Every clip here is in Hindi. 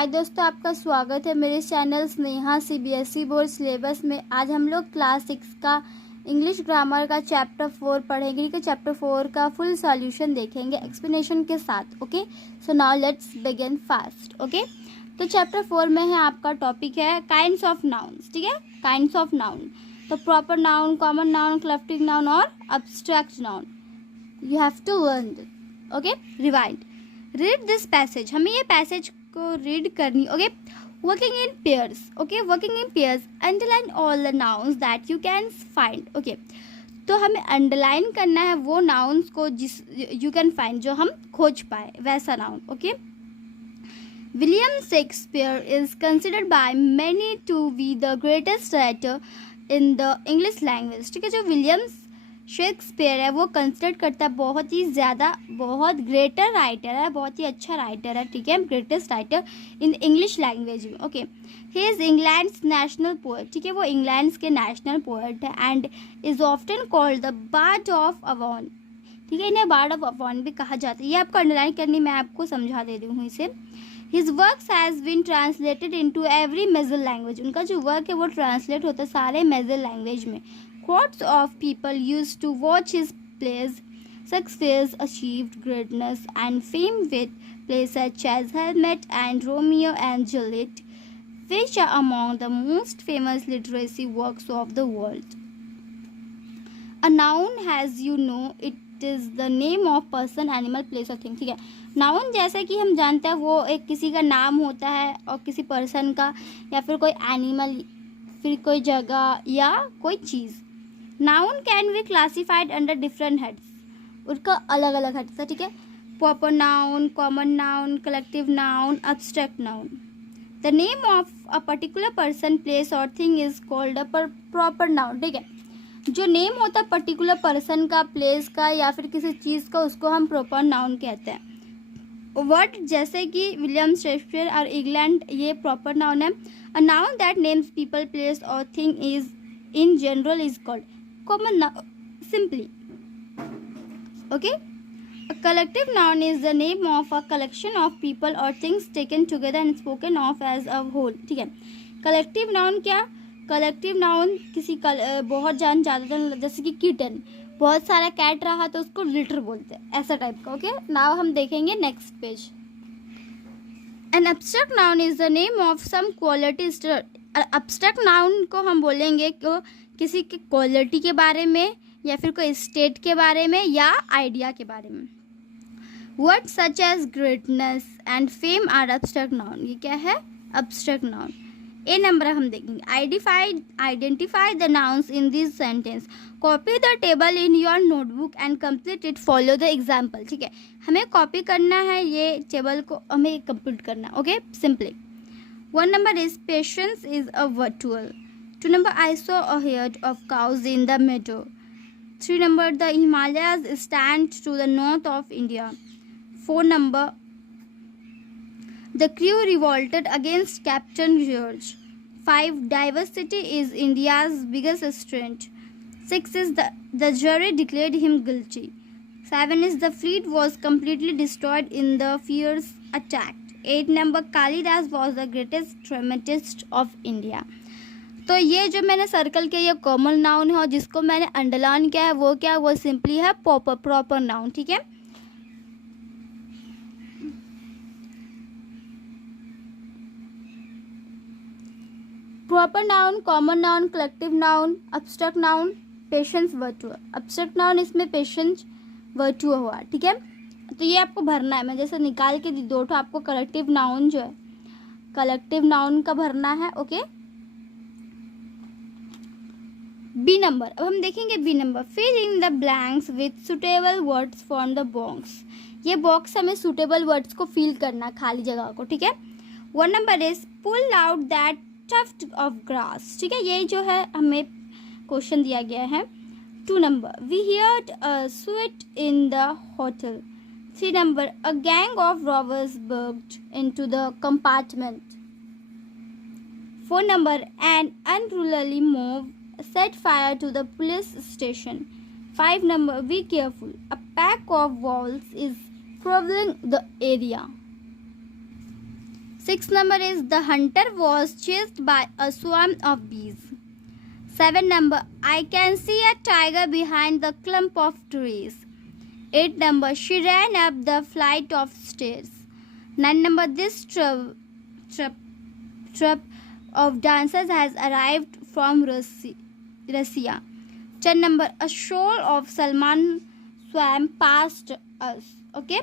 हाय दोस्तों, आपका स्वागत है मेरे channel Sneha CBSE board syllabus में। आज हम लोग क्लास 6 का इंग्लिश ग्रामर का चैप्टर 4 पढ़ेंगे। कि चैप्टर 4 का फुल सॉल्यूशन देखेंगे एक्सप्लेनेशन के साथ। Okay, so now let's begin fast. Okay, तो चैप्टर 4 में है आपका टॉपिक है काइंड्स ऑफ नाउन्स। ठीक है, काइंड्स ऑफ नाउन, तो proper noun, common noun, collective noun और abstract noun. You have to learn. Okay, rewind, read this passage. हमें ये पैसेज को रीड करनी। Okay, working in pairs. Okay, working in pairs, underline all the nouns that you can find. Okay, तो हमें अंडरलाइन करना है वो नाउन्स को जिस यू कैन फाइंड, जो हम खोज पाए वैसा noun. Okay, William Shakespeare is considered by many to be the greatest writer in the English language. ठीक है, जो विलियम शेक्सपियर है वो कंसिडर करता है बहुत ही ज़्यादा, बहुत ग्रेटर राइटर है, बहुत ही अच्छा राइटर है। ठीक है, greatest writer in English language में। Okay, he is England's national poet. ठीक है, वो इंग्लैंड के नेशनल पोएट है and is often called the bard of Avon. ठीक है, इन्हें बार्ड ऑफ अवॉन भी कहा जाता है। ये आपको अंडरलाइन करनी, मैं आपको समझा दे रही हूँ इसे। His works has been translated into every major language. उनका जो वर्क है वो ट्रांसलेट होता है सारे मेजर लैंग्वेज में। Crowds of people used to watch his plays. Shakespeare achieved greatness and fame with plays such as Hamlet and Romeo and Juliet, which are among the most famous literary works of the world. A noun, as you know, it is the name of person, animal, place or thing. ठीक है, नाउन जैसे कि हम जानते हैं वो एक किसी का नाम होता है और किसी पर्सन का, या फिर कोई एनिमल, फिर कोई जगह या कोई चीज़। Noun can be classified under different heads. उसका अलग अलग हेड्स है। ठीक है, proper noun, common noun, collective noun, abstract noun. The name of a particular person, place और thing is called a proper noun. ठीक है, जो नेम होता है पर्टिकुलर पर्सन का, प्लेस का या फिर किसी चीज़ का, उसको हम प्रॉपर नाउन कहते हैं। वर्ड जैसे कि विलियम शेक्सपियर और इंग्लैंड, ये प्रॉपर नाउन है। A noun that names people, place और thing is in general is called common noun simply. Okay, a collective noun is the name of a collection of people or things taken together and spoken of as a whole. ठीक है, collective noun क्या, collective noun किसी बहुत ज़्यादा, जैसे कि किटन, बहुत सारा कैट रहा तो उसको लिटर बोलते हैं, ऐसा टाइप का। ओके, नाउ हम देखेंगे next page. An abstract noun is the name of some quality. Abstract noun को हम बोलेंगे कि किसी की क्वालिटी के बारे में या फिर कोई स्टेट के बारे में या आइडिया के बारे में। Word such as greatness and fame are abstract noun. ये क्या है, अब्स्ट्रैक्ट नाउन। ए नंबर हम देखेंगे, identify the nouns in this sentence. Copy the table in your notebook and complete it, follow the example. ठीक है, हमें कॉपी करना है, ये टेबल को हमें कंप्लीट करना है। Okay, simply. 1 number is patience is a virtual. 2 number, I saw a herd of cows in the meadow. 3 number, the Himalayas stand to the north of India. 4 number, the crew revolted against Captain George. 5, diversity is India's biggest strength. 6 is the jury declared him guilty. 7 is the fleet was completely destroyed in the fierce attack. 8 number, Kalidas was the greatest dramatist of India. तो ये जो मैंने सर्कल किया ये कॉमन नाउन है, और जिसको मैंने अंडरलाइन किया है वो क्या, वो सिंपली है प्रॉपर नाउन। ठीक है, proper noun, common noun, collective noun, abstract noun, patience virtual. Abstract noun इसमें पेशेंस वर्चुअल हुआ। ठीक है, तो ये आपको भरना है, मैं जैसे निकाल के दो ठो आपको कलेक्टिव नाउन जो है, कलेक्टिव नाउन का भरना है। ओके, बी नंबर, अब हम देखेंगे B number, fill in the blanks with suitable words from the box. ये बॉक्स हमें सुटेबल वर्ड्स को फिल करना, खाली जगह को। ठीक है, 1 number is pull out that tuft of grass. ठीक है, ये जो है हमें क्वेश्चन दिया गया है। 2 number, we heard a sweet in the hotel. 3 number, a gang of robbers burst into the compartment. 4 number, an unruly mob set fire to the police station. 5 number, be careful, a pack of wolves is prowling the area. 6 number is the hunter was chased by a swarm of bees. 7 number, I can see a tiger behind the clump of trees. 8 number, she ran up the flight of stairs. 9 number, this troupe of dancers has arrived from Russia. 10 number, a shoal of Salman swam past us. Okay,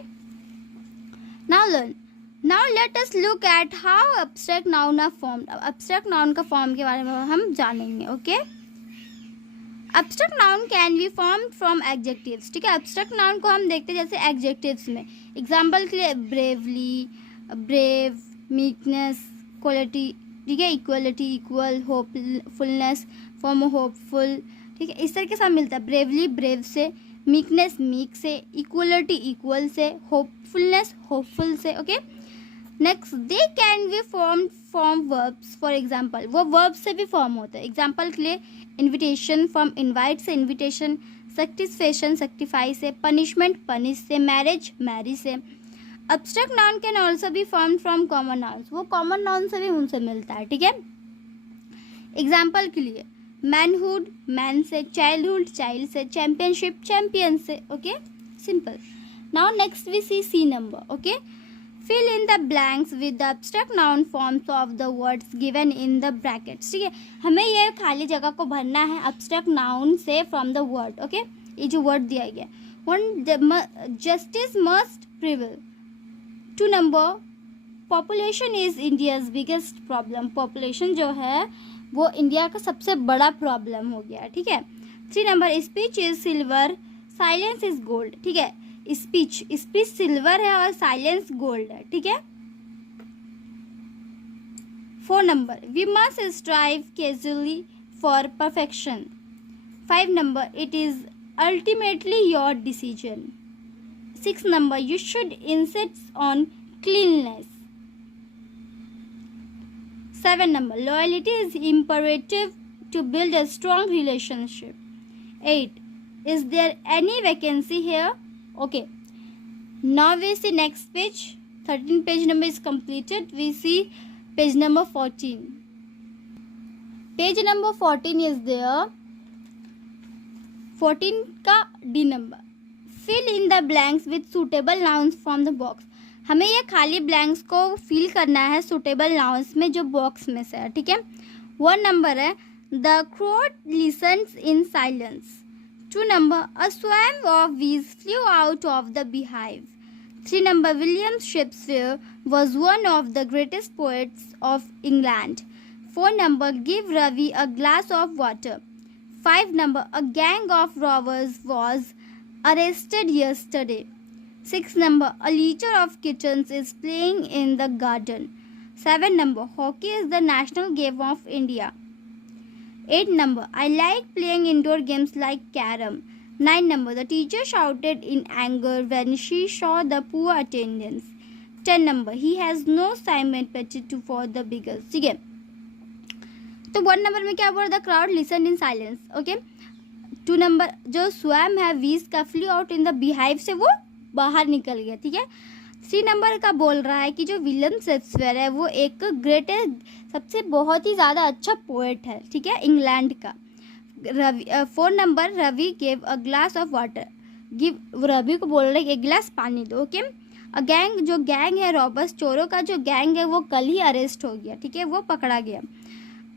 now learn. Now let us look at how abstract noun are formed. अब abstract noun का form के बारे में हम जानेंगे. Okay, abstract noun can be formed from adjectives. ठीक है, abstract noun को हम देखते हैं जैसे adjectives में. Example के लिए bravely, brave, meekness, quality, ठीक है, equality, equal, hopefulness, form hopeful, ठीक है, इस तरीके से मिलता है. bravely, brave से, meekness, meek से, equality, equal से, hopefulness, hopeful से. Okay, next, they can be form from verbs. For example, वो वर्ब से भी फॉर्म होता है. एग्जाम्पल के लिए इन्विटेशन, फ्रॉम इन्वाइट से इन्विटेशन, सेक्टिफिकेशन, सेक्टिफाई से, पनिशमेंट, पनिश से, मैरिज, मैरी से. Abstract noun can also be form from common nouns. वो कॉमन नाउन से भी उनसे मिलता है. ठीक है, एग्जाम्पल के लिए मैनहुड, मैन से, चाइल्डहुड, चाइल्ड से, चैंपियनशिप, चैंपियन से. Okay, simple. Now next we see number. Okay, fill in the blanks with the abstract noun forms of the words given in the brackets. ठीक है, हमें ये खाली जगह को भरना है abstract noun से from the word. ओके, ये जो word दिया गया. 1, justice must prevail. 2 number, population is India's biggest problem. population जो है वो इंडिया का सबसे बड़ा प्रॉब्लम हो गया. ठीक है. 3 number, speech is silver, silence is gold. ठीक है, स्पीच सिल्वर है और साइलेंस गोल्ड है. ठीक है. 4 number, we must strive casually for perfection. 5 number, it is ultimately your decision. 6 number, you should insist on cleanness. 7 number, loyalty is imperative to build a strong relationship. 8, is there any vacancy here. Okay, now we see next page. 13 page number is completed. We see page number 14. Page number 14 is there. 14 का D number. Fill in the blanks with suitable nouns from the box. हमें ये खाली blanks को fill करना है suitable nouns में जो box में से है. ठीक है. 1 number है the crow listens in silence. 2 number, a swarm of bees flew out of the beehive. 3 number, William Shakespeare was one of the greatest poets of England. 4 number, give Ravi a glass of water. 5 number, a gang of robbers was arrested yesterday. 6 number, a litter of kittens is playing in the garden. 7 number, hockey is the national game of India. 8 number, I like playing indoor games like carom. 9 number, the teacher shouted in anger when she saw the poor attendance. 10 number, he has no sympathy for the beggars. ठीक है, तो 1 नंबर में क्या बोल रहा था, crowd listen in silence. Okay. 2 number, जो स्वैम है वीज का flee out in the beehive से वो बाहर निकल गया. ठीक है. 3 नंबर का बोल रहा है कि जो विलियम शेक्सपियर है वो एक ग्रेटेस्ट, सबसे बहुत ही ज़्यादा अच्छा पोएट है. ठीक है, इंग्लैंड का. 4 number, Ravi gave a glass of water. Ravi को बोल रहे एक गिलास पानी दो. ओके. अ गैंग, जो गैंग है रॉबर्स, चोरों का जो गैंग है वो कल ही अरेस्ट हो गया. ठीक है, वो पकड़ा गया.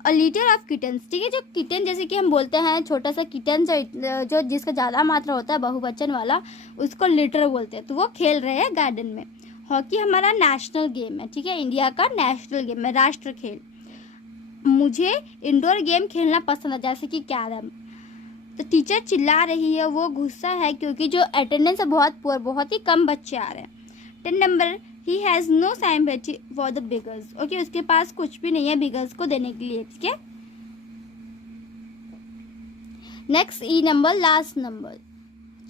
अ लीटर ऑफ किटन्स. ठीक है, जो किटन जैसे कि हम बोलते हैं छोटा सा किटन जो जिसका ज़्यादा मात्रा होता है बहुवचन वाला, उसको लीटर बोलते हैं. तो वो खेल रहे हैं गार्डन में. हॉकी हमारा नेशनल गेम है. ठीक है, इंडिया का नेशनल गेम है, राष्ट्र खेल. मुझे इंडोर गेम खेलना पसंद है जैसे कि कैरम. तो टीचर चिल्ला रही है, वो गुस्सा है क्योंकि जो अटेंडेंस है बहुत पुअर, बहुत ही कम बच्चे आ रहे हैं. 10 number, he has no sympathy for the beggars. Okay, उसके पास कुछ भी नहीं है बिगर्स को देने के लिए. ठीक है. Next E number, last number,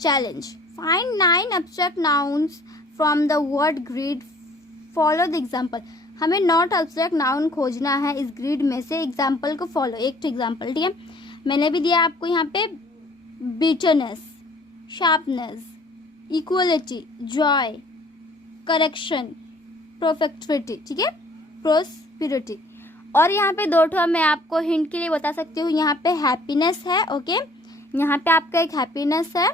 challenge. Find 9 abstract nouns from the word grid. Follow the example. हमें नॉट abstract noun खोजना है इस ग्रिड में से. एग्जाम्पल को फॉलो, एक एग्जाम्पल. ठीक है, मैंने भी दिया आपको यहाँ पे bitterness, sharpness, equality, joy, correction, perfectivity. ठीक है, प्रोस्पिरिटी। और यहाँ पे दो ठो मैं आपको हिंट के लिए बता सकती हूँ, यहाँ पे हैप्पीनेस है, ओके, यहाँ पे आपका एक हैप्पीनेस है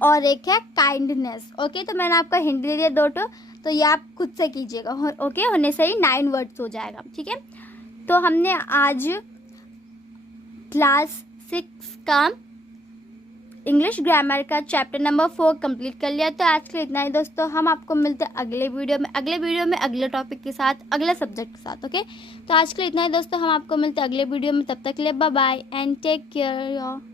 और एक है काइंडनेस, ओके। तो मैंने आपको हिंट दे दिया दो ठो, तो ये आप खुद से कीजिएगा, ओके। होने से ही 9 वर्ड्स हो जाएगा, ठीक है। तो हमने आज क्लास 6 का इंग्लिश ग्रामर का चैप्टर नंबर 4 कंप्लीट कर लिया। तो आज के लिए इतना ही दोस्तों, हम आपको मिलते हैं अगले वीडियो में अगले टॉपिक के साथ, अगले सब्जेक्ट के साथ, ओके। तो आज के लिए इतना ही दोस्तों, हम आपको मिलते हैं अगले वीडियो में। तब तक के लिए bye bye and take care.